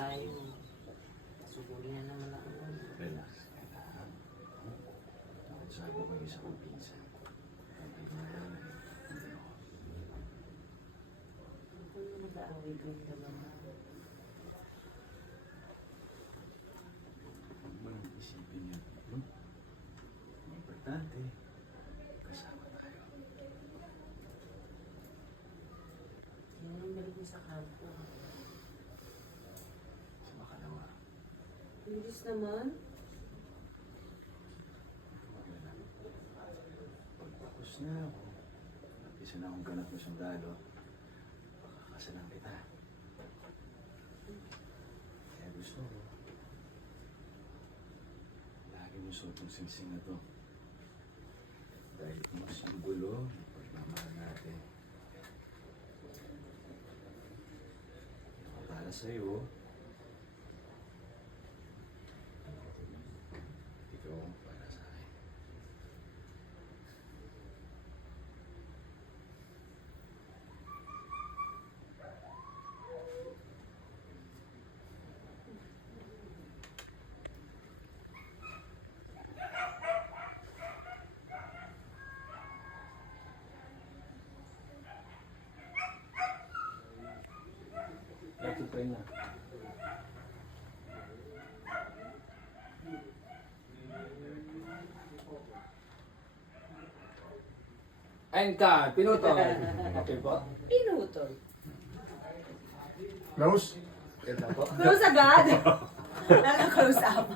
tayo. Suguri na naman ako. Relax ka lang. Sabi ko kayo sa kumpinsa. Sabi ko na lang eh. Kung mag-aaway ko yung dalawa. Huwag mo nang isipin yun. Ang importante, kasama tayo. Yan ang balik mo sa kampo. Sa makalawa. Bilis naman. Pagpapos na ako. Isa na akong ganap na sundalo. Pakakasalan kita. Kaya gusto ko. Lagi mo suot ang singsing na to. Dahil mo simbolo ng pagmamahal natin. Ako para sa'yo. Ikaw para sa akin. Ito pa na. Ayun ka, pinutol. Okay po. Pinutol. Close? Ganda po. Close agad. Close up.